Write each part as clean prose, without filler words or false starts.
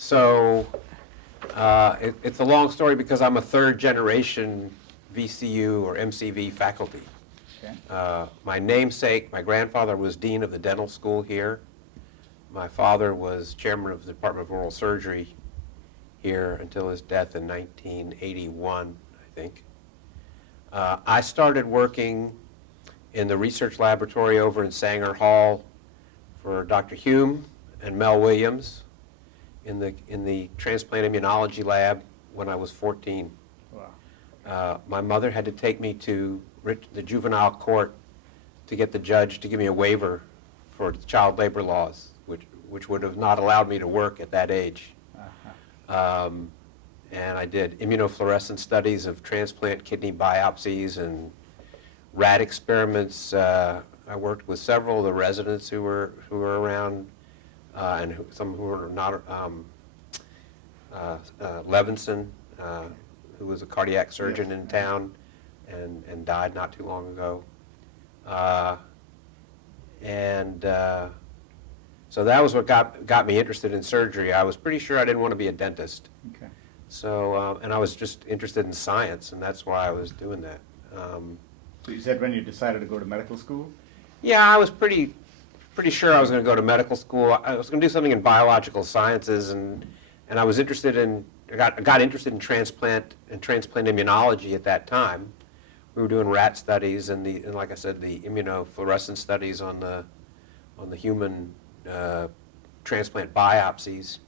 So it's a long story because I'm a third generation VCU or MCV faculty. Okay. My namesake, my grandfather was dean of the dental school here. My father was chairman of the Department of Oral Surgery here until his death in 1981, I think. I started working in the research laboratory over in Sanger Hall for Dr. Hume and Mel Williams in the transplant immunology lab when I was 14. Wow. My mother had to take me to the juvenile court to get the judge to give me a waiver for child labor laws, which would have not allowed me to work at that age. Uh-huh. And I did immunofluorescence studies of transplant kidney biopsies and rat experiments. I worked with several of the residents who were around, and some who were not. Levinson, who was a cardiac surgeon in town, and died not too long ago. So that was what got me interested in surgery. I was pretty sure I didn't want to be a dentist. Okay. So, and I was just interested in science, and that's why I was doing that. So you said when you decided to go to medical school? Yeah, I was pretty sure I was going to go to medical school. I was going to do something in biological sciences, and I was interested in, got interested in transplant immunology at that time. We were doing rat studies and like I said, the immunofluorescence studies on the human transplant biopsies.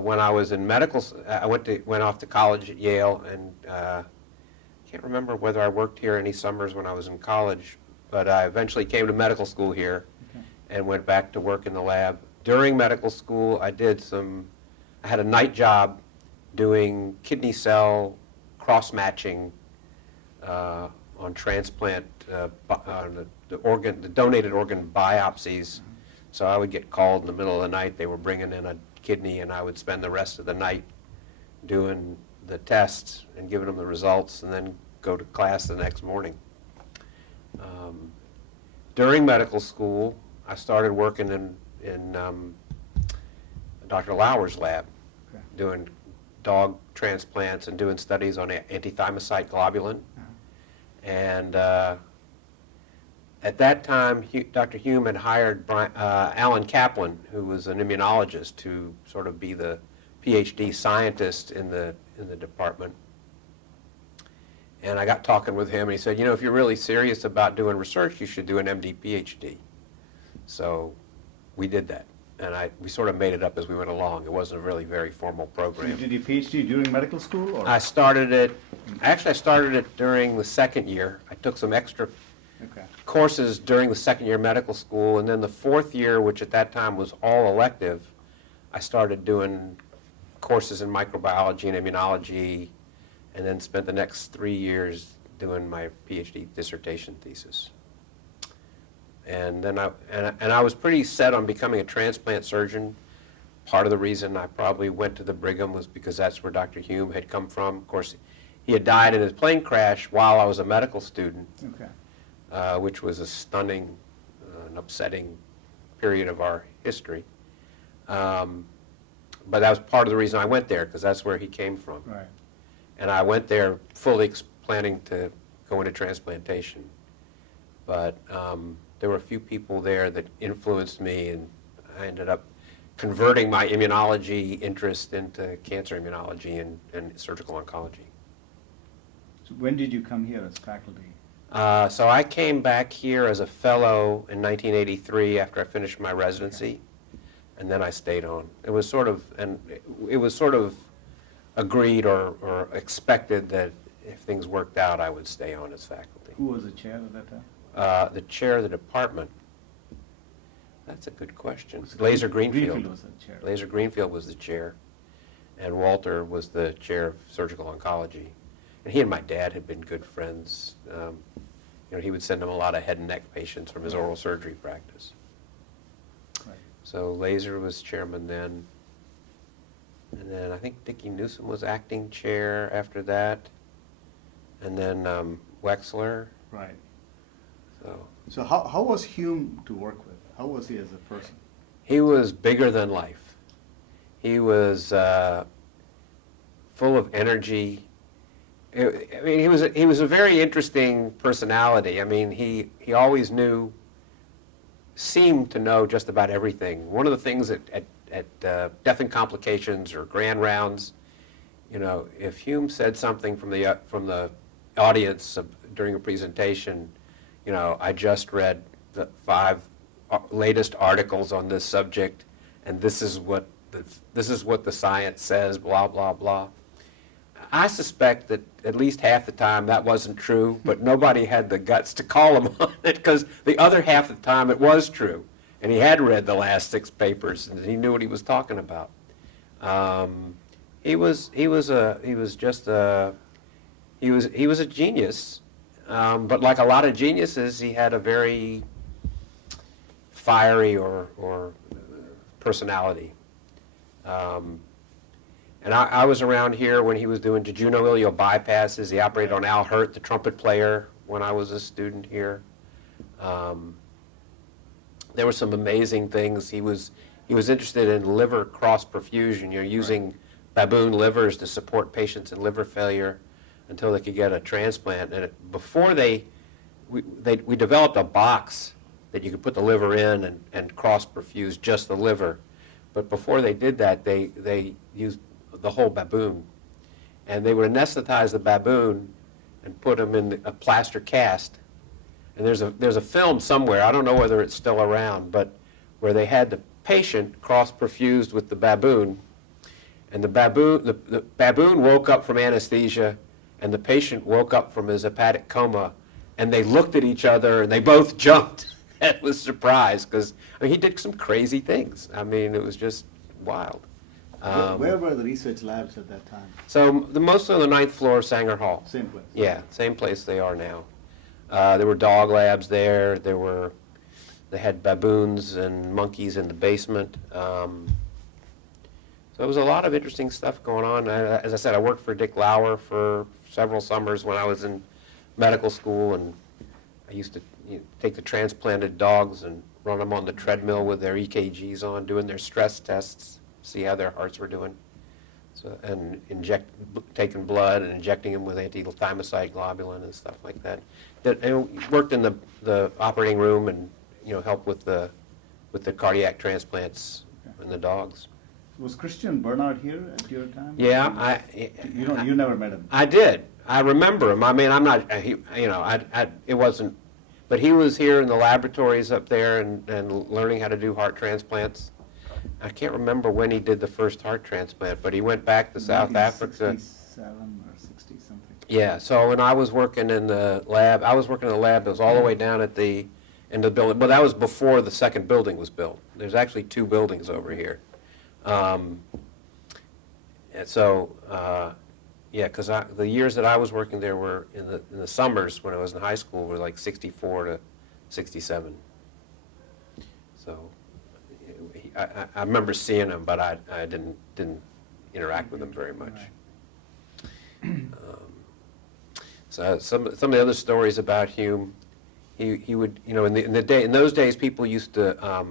When I was in medical, I went off to college at Yale, and can't remember whether I worked here any summers when I was in college, but I eventually came to medical school here. Okay. And went back to work in the lab. During medical school, I had a night job doing kidney cell cross-matching on transplant, on the donated organ biopsies. So I would get called in the middle of the night. They were bringing in a kidney, and I would spend the rest of the night doing the tests and giving them the results, and then go to class the next morning. During medical school, I started working in Dr. Lauer's lab, Okay. doing dog transplants and doing studies on antithymocyte globulin. And at that time, Dr. Hume had hired Alan Kaplan, who was an immunologist, to sort of be the PhD scientist in the department. And I got talking with him, and he said, if you're really serious about doing research, you should do an MD PhD. So we did that, and we sort of made it up as we went along. It wasn't a really very formal So program. you did your PhD during medical school? Or? I started it during the second year. I took some extra Okay. courses during the second year of medical school, and then the fourth year, which at that time was all elective, I started doing courses in microbiology and immunology, and then spent the next 3 years doing my PhD dissertation thesis. And then I was pretty set on becoming a transplant surgeon. Part of the reason I probably went to the Brigham was because that's where Dr. Hume had come from. Of course, he had died in his plane crash while I was a medical student, Okay. which was a stunning and upsetting period of our history. But that was part of the reason I went there, because that's where he came from. Right. And I went there fully planning to go into transplantation. But there were a few people there that influenced me, and I ended up converting my immunology interest into cancer immunology and surgical oncology. So when did you come here as faculty? So I came back here as a fellow in 1983 after I finished my residency, and then I stayed on. It was sort of agreed or expected that if things worked out, I would stay on as faculty. Who was the chair at that time? The chair of the department. That's a good question. Laser Greenfield. Greenfield was the chair. Laser Greenfield was the chair, and Walter was the chair of surgical oncology. And he and my dad had been good friends. He would send him a lot of head and neck patients from his oral surgery practice. Right. So Laser was chairman then. And then I think Dickie Newsom was acting chair after that. And then Wexler. Right. So So how was Hume to work with? How was he as a person? he was bigger than life. He was full of energy. I mean, he was a very interesting personality. I mean, he always seemed to know just about everything. One of the things at Death and Complications or Grand Rounds, you know, if Hume said something from the audience during a presentation, you know, I just read the 5 latest articles on this subject, and this is what the science says, blah blah blah. I suspect that at least half the time that wasn't true, but nobody had the guts to call him on it, because the other half of the time it was true, and he had read the last 6 papers and he knew what he was talking about. He was a genius, but like a lot of geniuses, he had a very fiery or personality. And I was around here when he was doing jejunal bypasses. He operated on Al Hurt, the trumpet player, when I was a student here. There were some amazing things. He was interested in liver cross perfusion, you know, using baboon livers to support patients in liver failure until they could get a transplant. And before we developed a box that you could put the liver in and cross perfuse just the liver. But before they did that, they used the whole baboon. And they would anesthetize the baboon and put him in a plaster cast. And there's a film somewhere, I don't know whether it's still around, but where they had the patient cross-perfused with the baboon, and the baboon woke up from anesthesia, and the patient woke up from his hepatic coma, and they looked at each other, and they both jumped. That was surprised, because I mean, he did some crazy things. I mean, it was just wild. Where were the research labs at that time? So mostly on the 9th floor of Sanger Hall. Same place? Yeah, same place they are now. There were dog labs there. They had baboons and monkeys in the basement. So there was a lot of interesting stuff going on. As I said, I worked for Dick Lauer for several summers when I was in medical school, and I used to take the transplanted dogs and run them on the treadmill with their EKGs on, doing their stress tests, see how their hearts were doing. So, and taking blood and injecting them with anti-thymocyte globulin and stuff like that. And worked in the operating room and helped with the cardiac transplants in the dogs. Was Christian Bernard here at your time? Yeah, You never met him. I did. I remember him. I mean, I'm not. It wasn't. But he was here in the laboratories up there and learning how to do heart transplants. I can't remember when he did the first heart transplant, but he went back to South Africa. 67 or 60 something. Yeah, so when I was working in the lab, that was all the way down at the end of the building. But that was before the second building was built. There's actually 2 buildings over here. And so, because the years that I was working there were in the summers when I was in high school were like 64 to 67. So I remember seeing him, but I didn't interact with him very much. So some of the other stories about Hume, he would in those days people used to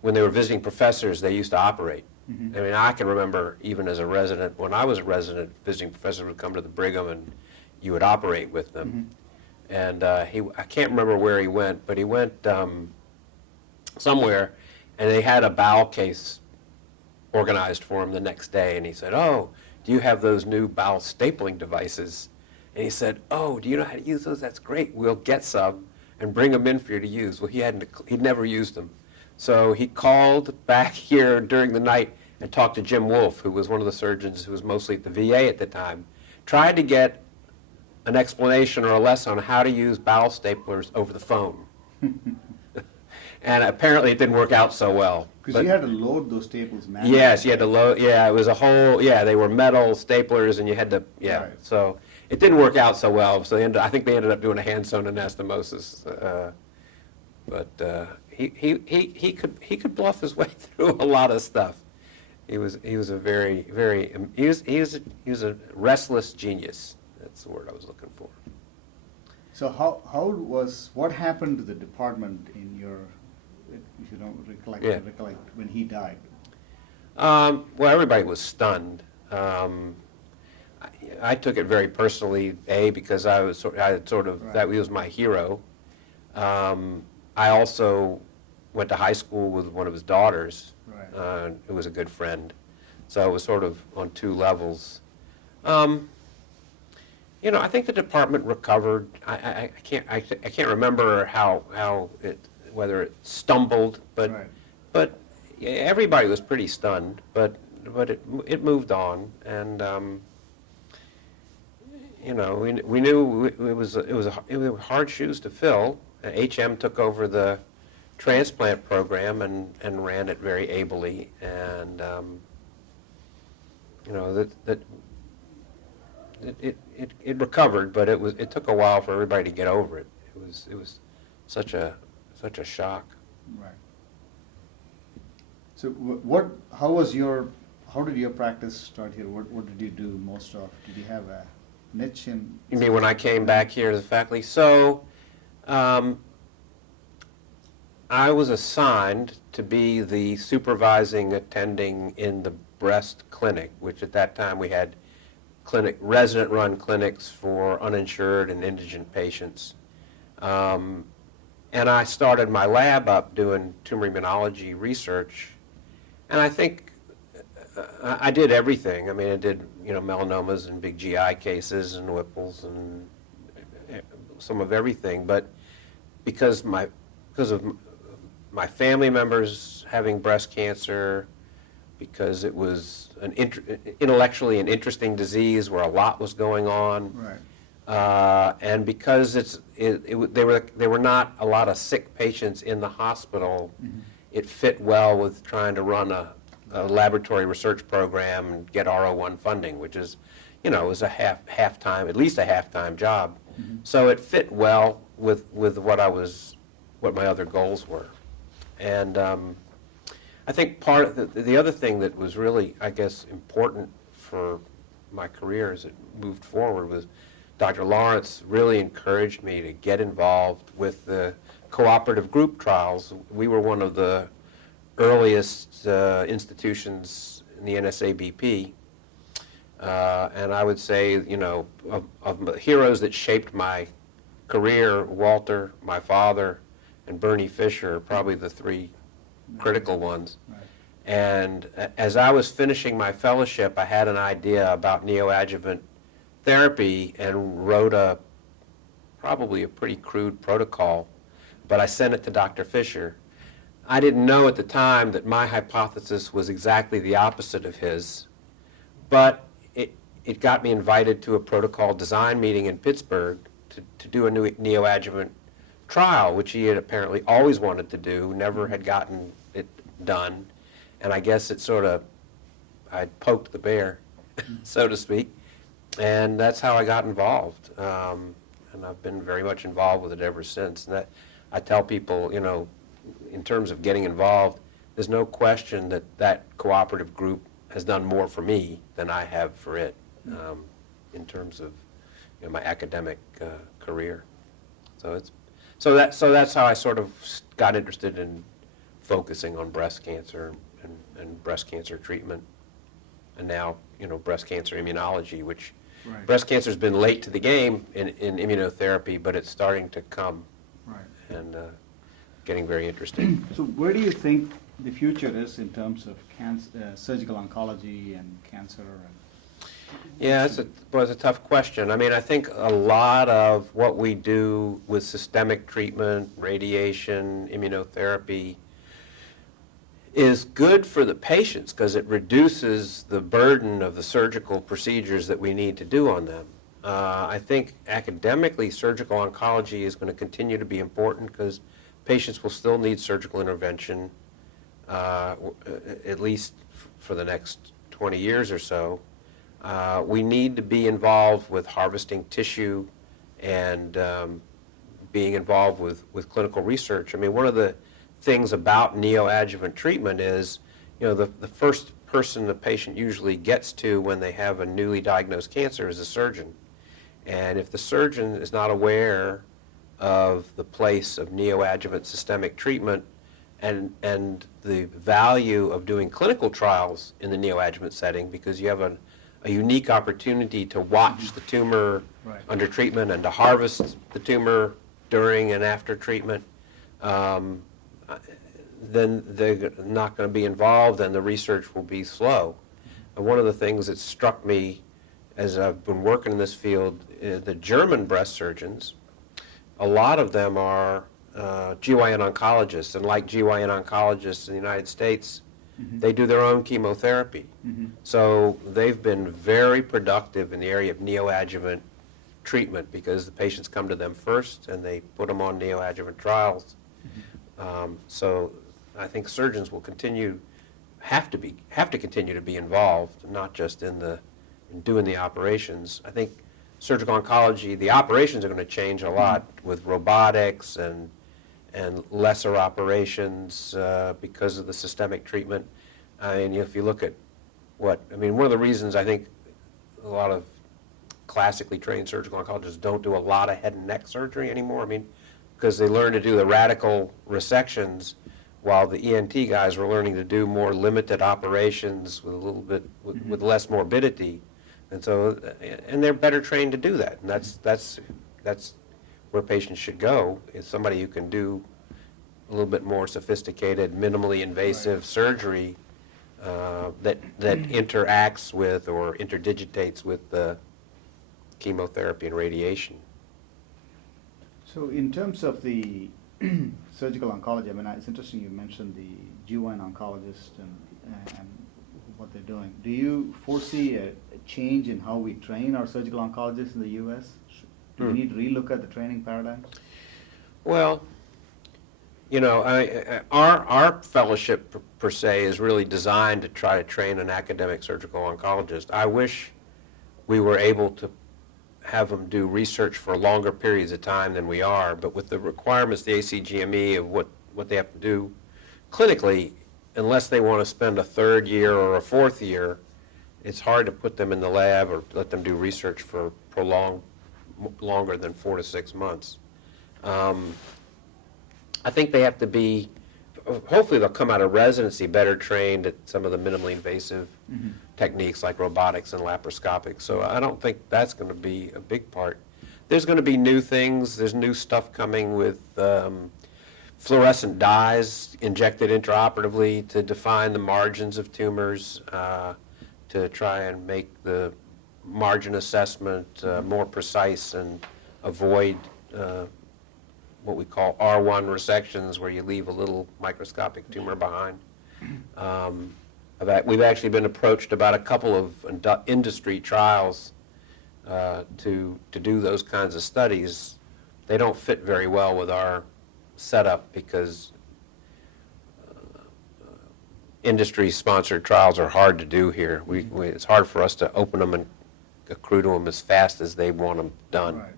when they were visiting professors they used to operate. Mm-hmm. I mean, I can remember even as a resident, when I was a resident, visiting professors would come to the Brigham and you would operate with them. Mm-hmm. And I can't remember where he went, but he went somewhere, and they had a bowel case organized for him the next day, and he said, "Oh, do you have those new bowel stapling devices?" And he said, "Oh, do you know how to use those? That's great. We'll get some and bring them in for you to use." Well, he'd never used them. So he called back here during the night and talked to Jim Wolfe, who was one of the surgeons who was mostly at the VA at the time, tried to get an explanation or a lesson on how to use bowel staplers over the phone. And apparently it didn't work out so well. Because you had to load those staples manually. Yes, you had to load, it was a whole, they were metal staplers and you had to, Right. So it didn't work out so well. So I think they ended up doing a hand-sewn anastomosis. But he could bluff his way through a lot of stuff. He was a restless genius. That's the word I was looking for. So what happened to the department in your, if you don't recollect, when he died? Well, everybody was stunned. I took it very personally, because I had sort of, Right. that he was my hero. I also went to high school with one of his daughters, Right. who was a good friend. So it was sort of on two levels. Um, I think the department recovered. I can't remember whether it stumbled, but Right. but yeah, everybody was pretty stunned. But it moved on, and we knew it was hard shoes to fill. HM took over the transplant program and ran it very ably, and that it recovered, but it took a while for everybody to get over it. It was such a shock. Right. So how did your practice start here? What did you do most of? Did you have a niche in? You mean when I came back here to the faculty? So, I was assigned to be the supervising attending in the breast clinic, which at that time we had resident-run clinics for uninsured and indigent patients. And I started my lab up doing tumor immunology research, and I think I did everything. I mean, I did melanomas and big GI cases and Whipples and some of everything. But because of my family members having breast cancer, because it was intellectually an interesting disease where a lot was going on, Right. and because there were not a lot of sick patients in the hospital, it fit well with trying to run a laboratory research program and get RO1 funding, which is, is a half-time, at least a half-time job. So it fit well with what my other goals were. And I think part of the other thing that was really, I guess, important for my career as it moved forward was Dr. Lawrence really encouraged me to get involved with the cooperative group trials. We were one of the earliest institutions in the NSABP, and I would say, of the heroes that shaped my career, Walter, my father, and Bernie Fisher are probably the three critical ones. Right. And as I was finishing my fellowship, I had an idea about neoadjuvant therapy and wrote probably a pretty crude protocol, but I sent it to Dr. Fisher. I didn't know at the time that my hypothesis was exactly the opposite of his, but it got me invited to a protocol design meeting in Pittsburgh to do a new neoadjuvant trial, which he had apparently always wanted to do, never had gotten it done. And I guess I poked the bear, so to speak, and that's how I got involved. And I've been very much involved with it ever since. And I tell people, in terms of getting involved, there's no question that cooperative group has done more for me than I have for it, in terms of my academic career. So that's how I sort of got interested in focusing on breast cancer and breast cancer treatment, and now breast cancer immunology, which Right. breast cancer's been late to the game in immunotherapy, but it's starting to come Right. and getting very interesting. So where do you think the future is in terms of surgical oncology and cancer? Yeah, it's a tough question. I mean, I think a lot of what we do with systemic treatment, radiation, immunotherapy, is good for the patients because it reduces the burden of the surgical procedures that we need to do on them. I think academically, surgical oncology is going to continue to be important because patients will still need surgical intervention, at least for the next 20 years or so. We need to be involved with harvesting tissue and being involved with clinical research. I mean, one of the things about neoadjuvant treatment is, the first person the patient usually gets to when they have a newly diagnosed cancer is a surgeon. And if the surgeon is not aware of the place of neoadjuvant systemic treatment and the value of doing clinical trials in the neoadjuvant setting, because you have a unique opportunity to watch the tumor Right. under treatment and to harvest the tumor during and after treatment. Then they're not going to be involved and the research will be slow. And one of the things that struck me as I've been working in this field, the German breast surgeons, a lot of them are GYN oncologists, and like GYN oncologists in the United States, they do their own chemotherapy. So they've been very productive in the area of neoadjuvant treatment because the patients come to them first and they put them on neoadjuvant trials. So I think surgeons will have to continue to be involved, not just in doing the operations. I think surgical oncology, the operations are going to change a lot with robotics and lesser operations because of the systemic treatment. And if you look at one of the reasons I think a lot of classically trained surgical oncologists don't do a lot of head and neck surgery anymore. Because they learn to do the radical resections while the ENT guys were learning to do more limited operations with a little bit with less morbidity. And so, and they're better trained to do that. And that's where patients should go, is somebody who can do a little bit more sophisticated, minimally invasive surgery that interacts with or interdigitates with the chemotherapy and radiation. So in terms of the surgical oncology, it's interesting you mentioned the GYN oncologist and what they're doing. Do you foresee a change in how we train our surgical oncologists in the U.S.? Do we need to relook at the training paradigm? Well, our fellowship per se is really designed to try to train an academic surgical oncologist. I wish we were able to have them do research for longer periods of time than we are, but with the requirements, the ACGME, of what they have to do clinically, unless they want to spend a third year or a fourth year, it's hard to put them in the lab or let them do research for longer than 4 to 6 months. I think they have to be, hopefully they'll come out of residency better trained at some of the minimally invasive techniques like robotics and laparoscopic. So I don't think that's going to be a big part. There's going to be new things. There's new stuff coming with fluorescent dyes injected intraoperatively to define the margins of tumors, to try and make the margin assessment more precise and avoid what we call R1 resections, where you leave a little microscopic tumor behind. We've actually been approached about a couple of industry trials to do those kinds of studies. They don't fit very well with our setup because industry-sponsored trials are hard to do here. It's hard for us to open them and accrue to them as fast as they want them done. Right.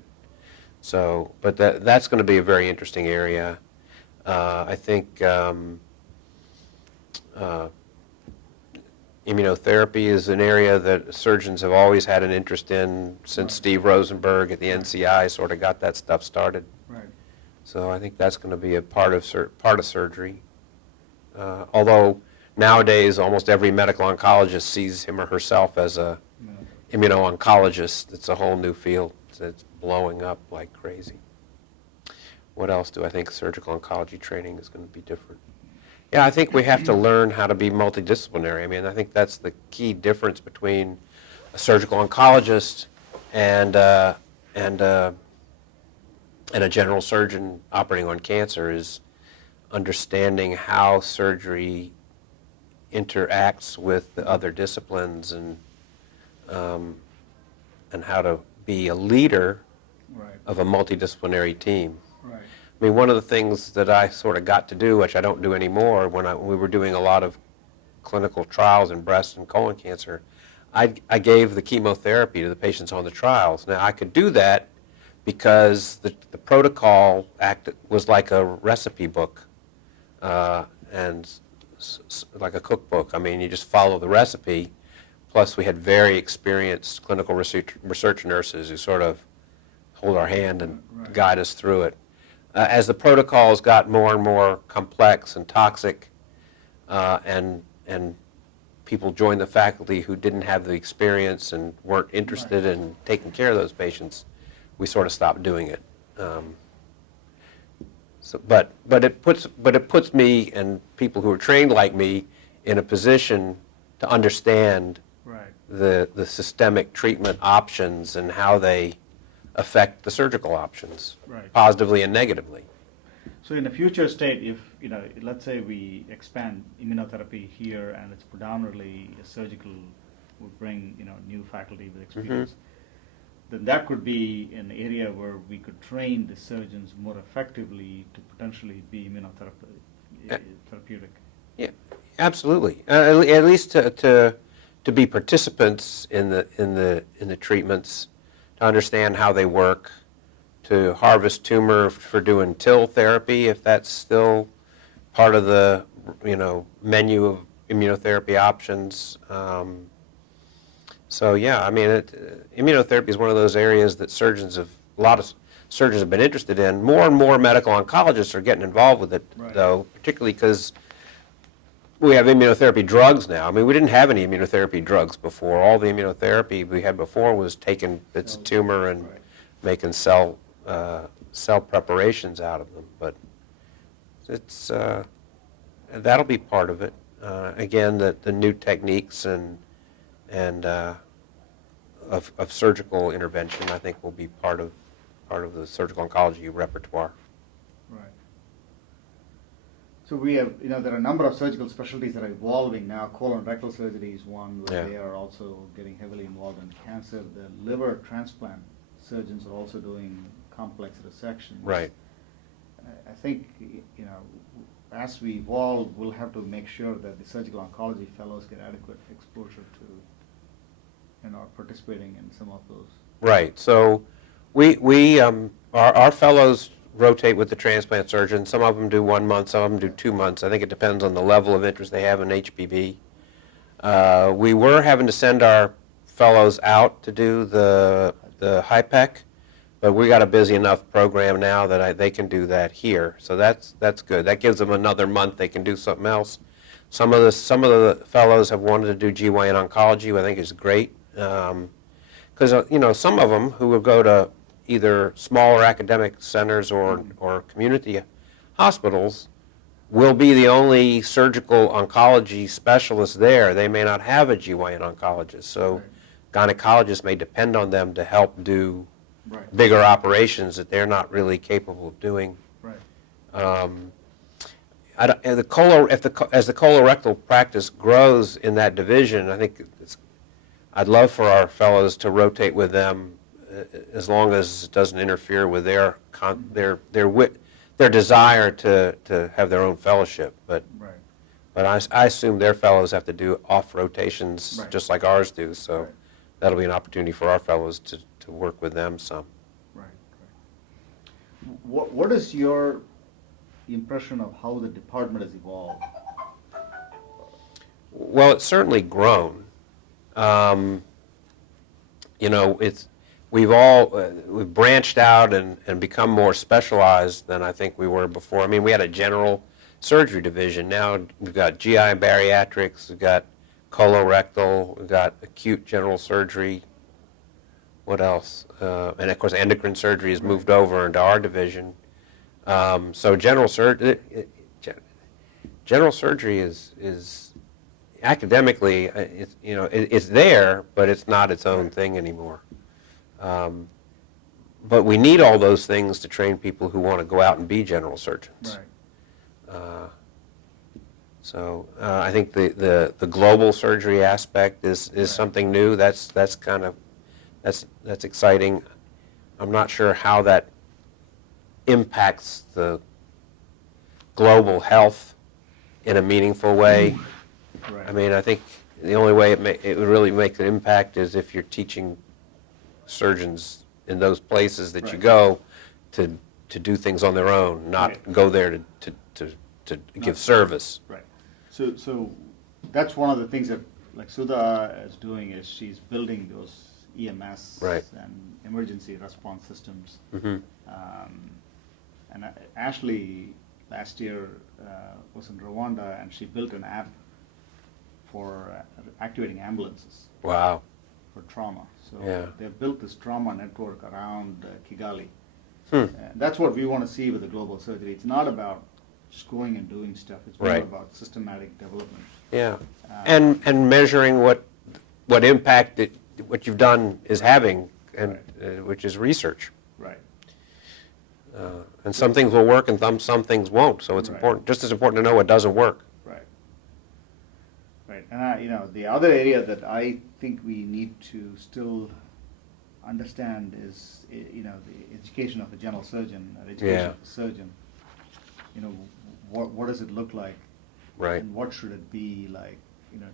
So, but that's going to be a very interesting area. I think immunotherapy is an area that surgeons have always had an interest in since Steve Rosenberg at the NCI sort of got that stuff started. Right. So I think that's going to be a part of surgery. Although nowadays almost every medical oncologist sees him or herself as a immuno-oncologist. It's a whole new field. It's blowing up like crazy. What else do I think surgical oncology training is going to be different? Yeah, I think we have to learn how to be multidisciplinary. I think that's the key difference between a surgical oncologist and a general surgeon operating on cancer, is understanding how surgery interacts with the other disciplines and how to be a leader of a multidisciplinary team. Right. One of the things that I sort of got to do, which I don't do anymore, when we were doing a lot of clinical trials in breast and colon cancer, I gave the chemotherapy to the patients on the trials. Now, I could do that because the protocol was like a recipe book and like a cookbook. You just follow the recipe. Plus, we had very experienced clinical research nurses who sort of hold our hand and guide us through it. as the protocols got more and more complex and toxic, and people joined the faculty who didn't have the experience and weren't interested in taking care of those patients, we sort of stopped doing it. But it puts me and people who are trained like me in a position to understand Right. the systemic treatment options and how they affect the surgical options, Right. positively and negatively. So in a future state, if, let's say we expand immunotherapy here and it's predominantly a surgical, would bring, new faculty with experience, then that could be an area where we could train the surgeons more effectively to potentially be therapeutic. Yeah, absolutely. At least to be participants in the treatments, to understand how they work, to harvest tumor for doing TIL therapy, if that's still part of the menu of immunotherapy options. So yeah, I mean, immunotherapy is one of those areas that a lot of surgeons have been interested in. More and more medical oncologists are getting involved with it, Right. though, particularly because we have immunotherapy drugs now. I mean, we didn't have any immunotherapy drugs before. All the immunotherapy we had before was taking bits of tumor and Right. making cell preparations out of them. But it's that'll be part of it. Again, the new techniques and of surgical intervention, I think, will be part of the surgical oncology repertoire. Right. So we have, there are a number of surgical specialties that are evolving now. Colon rectal surgery is one where Yeah. they are also getting heavily involved in cancer. The liver transplant surgeons are also doing complex resections. Right. I think, as we evolve, we'll have to make sure that the surgical oncology fellows get adequate exposure to, participating in some of those. Right. So our fellows rotate with the transplant surgeon. Some of them do 1 month, some of them do 2 months. I think it depends on the level of interest they have in HPV. We were having to send our fellows out to do the HIPEC, but we got a busy enough program now that they can do that here. So that's good. That gives them another month. They can do something else. Some of the fellows have wanted to do GYN oncology, which I think is great. Because some of them who will go to either smaller academic centers or community hospitals will be the only surgical oncology specialist there. They may not have a GYN oncologist, so gynecologists may depend on them to help do bigger operations that they're not really capable of doing. Right. As the colorectal practice grows in that division, I think I'd love for our fellows to rotate with them as long as it doesn't interfere with their desire to have their own fellowship. But I assume their fellows have to do off rotations just like ours do. So that'll be an opportunity for our fellows to work with them some. Right. What is your impression of how the department has evolved? Well, it's certainly grown. We've branched out and become more specialized than I think we were before. I mean, we had a general surgery division. Now we've got GI and bariatrics, we've got colorectal, we've got acute general surgery. What else? And of course, endocrine surgery has moved over into our division. So general surgery is academically, it's there, but it's not its own thing anymore. But we need all those things to train people who want to go out and be general surgeons. Right. I think the global surgery aspect is something new. That's exciting. I'm not sure how that impacts the global health in a meaningful way. Right. I mean, I think the only way it would really make an impact is if you're teaching surgeons in those places that you go to do things on their own, not go there to give service. Right. So that's one of the things that like Sudha is doing is she's building those EMS and emergency response systems. Mm-hmm. and Ashley last year was in Rwanda, and she built an app for activating ambulances Wow. for trauma. So Yeah. they built this trauma network around Kigali. Hmm. That's what we want to see with the global surgery. It's not about just going and doing stuff. It's more Right. about systematic development. Yeah. And measuring what impact what you've done is having, and which is research. Right. And some things will work and some things won't. So it's Right. important, just as important to know what doesn't work. Right. Right. And the other area that I think we need to still understand is, the education of a general surgeon, or education Yeah. of a surgeon. What does it look like? Right. And what should it be like?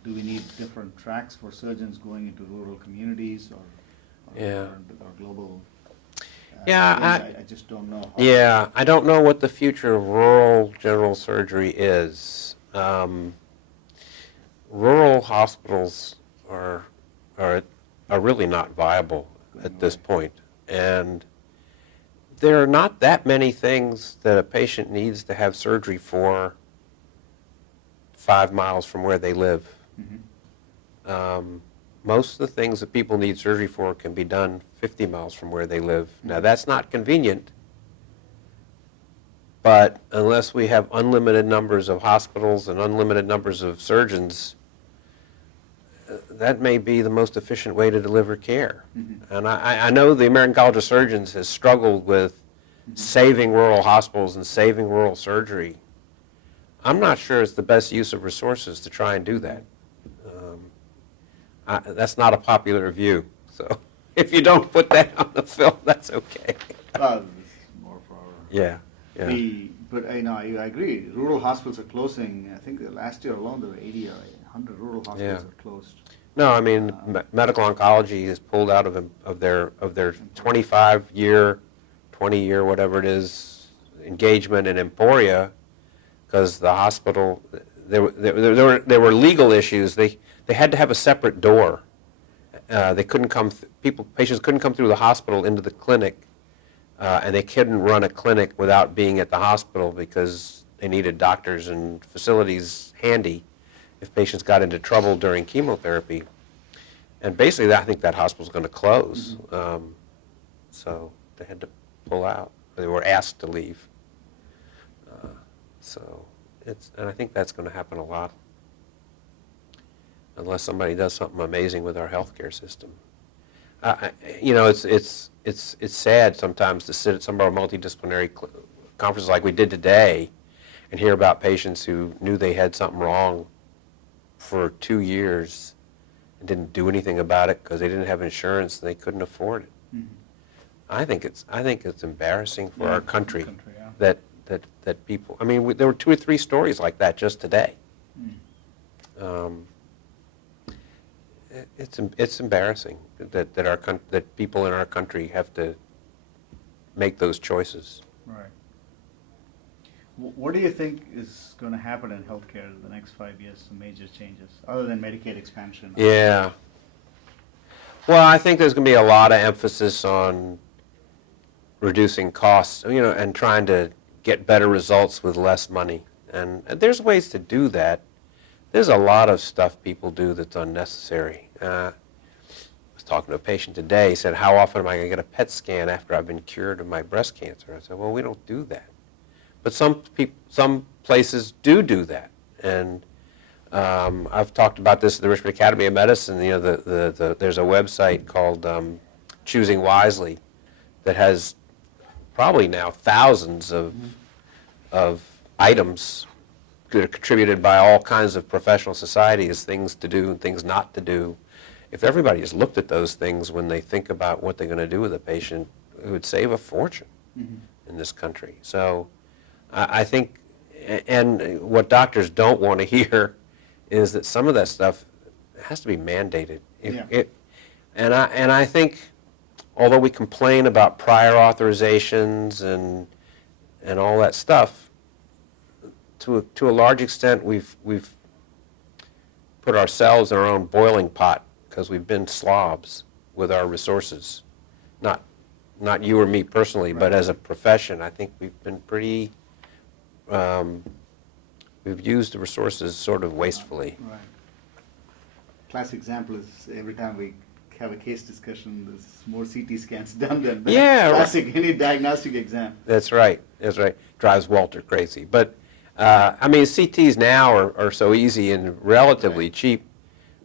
Do we need different tracks for surgeons going into rural communities or Yeah. or global? Yeah, things? I just don't know. Yeah, I don't know what the future of rural general surgery is. Rural hospitals are really not viable at this point, and there are not that many things that a patient needs to have surgery for 5 miles from where they live. Mhm. Most of the things that people need surgery for can be done 50 miles from where they live. Now, that's not convenient, but unless we have unlimited numbers of hospitals and unlimited numbers of surgeons, that may be the most efficient way to deliver care. Mhm. And I know the American College of Surgeons has struggled with saving rural hospitals and saving rural surgery. I'm not sure it's the best use of resources to try and do that. That's not a popular view. So if you don't put that on the film, that's okay. Well, this is more for Yeah, yeah. But I agree. Rural hospitals are closing. I think last year alone there were 80 or 100 rural hospitals Yeah. are closed. No, I mean, medical oncology has pulled out of their 25-year, 20-year, whatever it is, engagement in Emporia, because the hospital, there were legal issues. They had to have a separate door. They couldn't patients couldn't come through the hospital into the clinic, and they couldn't run a clinic without being at the hospital because they needed doctors and facilities handy if patients got into trouble during chemotherapy. And basically, I think that hospital's going to close. So they had to pull out. They were asked to leave. And I think that's going to happen a lot, unless somebody does something amazing with our healthcare system. It's sad sometimes to sit at some of our multidisciplinary conferences like we did today and hear about patients who knew they had something wrong for 2 years and didn't do anything about it because they didn't have insurance and they couldn't afford it. Mhm. I think it's embarrassing for our country, yeah. that people. I mean, there were 2 or 3 stories like that just today. Mm. It's embarrassing that people in our country have to make those choices. Right. What do you think is going to happen in healthcare in the next 5 years? Some major changes, other than Medicaid expansion. Yeah. Well, I think there's going to be a lot of emphasis on reducing costs, and trying to get better results with less money. And there's ways to do that. There's a lot of stuff people do that's unnecessary. I was talking to a patient today. He said, "How often am I going to get a PET scan after I've been cured of my breast cancer?" I said, "Well, we don't do that." But some places do that. And I've talked about this at the Richmond Academy of Medicine. There's a website called Choosing Wisely that has probably now thousands of items that are contributed by all kinds of professional societies, things to do and things not to do. If everybody just looked at those things when they think about what they're going to do with a patient, it would save a fortune in this country. So I think, and what doctors don't want to hear is that some of that stuff has to be mandated. And I think, although we complain about prior authorizations and all that stuff, to a large extent we've put ourselves in our own boiling pot because we've been slobs with our resources. Not not you or me personally, but as a profession, I think we've been pretty, we've used the resources sort of wastefully. Right. Classic example is every time we have a case discussion, there's more CT scans done than the Yeah, right. classic any diagnostic exam. That's right, that's right. Drives Walter crazy. But, I mean, CTs now are so easy and relatively Right. cheap.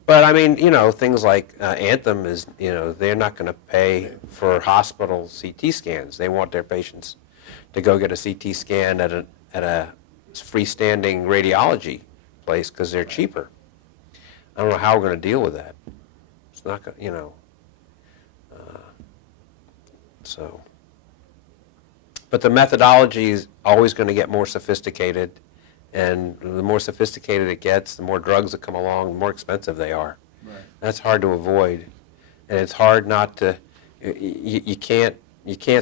But, I mean, you know, things like Anthem is, you know, they're not going to pay for hospital CT scans. They want their patients to go get a CT scan at a freestanding radiology place because they're cheaper. I don't know how we're going to deal with that. It's not going to, you know, so. But the methodology is always going to get more sophisticated, and the more sophisticated it gets, the more drugs that come along, the more expensive they are. Right. That's hard to avoid, and it's hard not to. You can't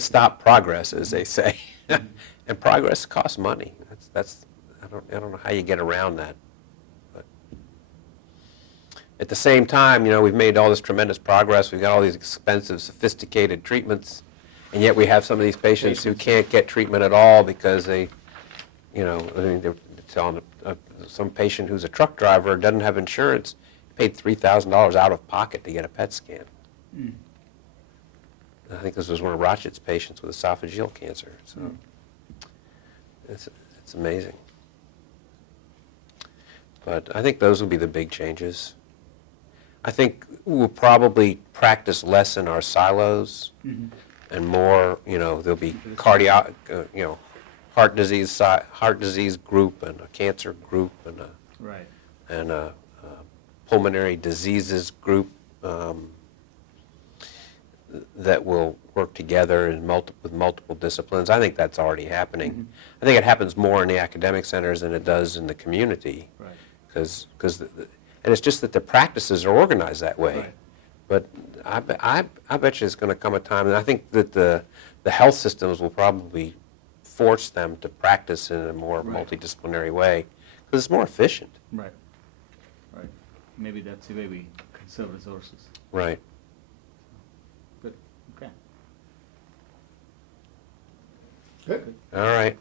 stop progress, as they say, and progress costs money. That's I don't know how you get around that. But at the same time, you know, we've made all this tremendous progress. We've got all these expensive, sophisticated treatments, and yet we have some of these patients who can't get treatment at all because they, you know, I mean, they're telling some patient who's a truck driver doesn't have insurance, paid $3,000 out of pocket to get a PET scan. Mm. I think this was one of Rochet's patients with esophageal cancer. So it's amazing. But I think those will be the big changes. I think we'll probably practice less in our silos and more, you know, there'll be cardiac, you know, heart disease group and a cancer group and Right. a pulmonary diseases group that will work together with multiple disciplines. I think that's already happening. I think it happens more in the academic centers than it does in the community. Right. And it's just that the practices are organized that way. Right. But I bet you there's going to come a time, and I think that the health systems will probably force them to practice in a more Right. multidisciplinary way because it's more efficient. Right. Right. Maybe that's the way we conserve resources. Right. Good. Okay. Good. All right.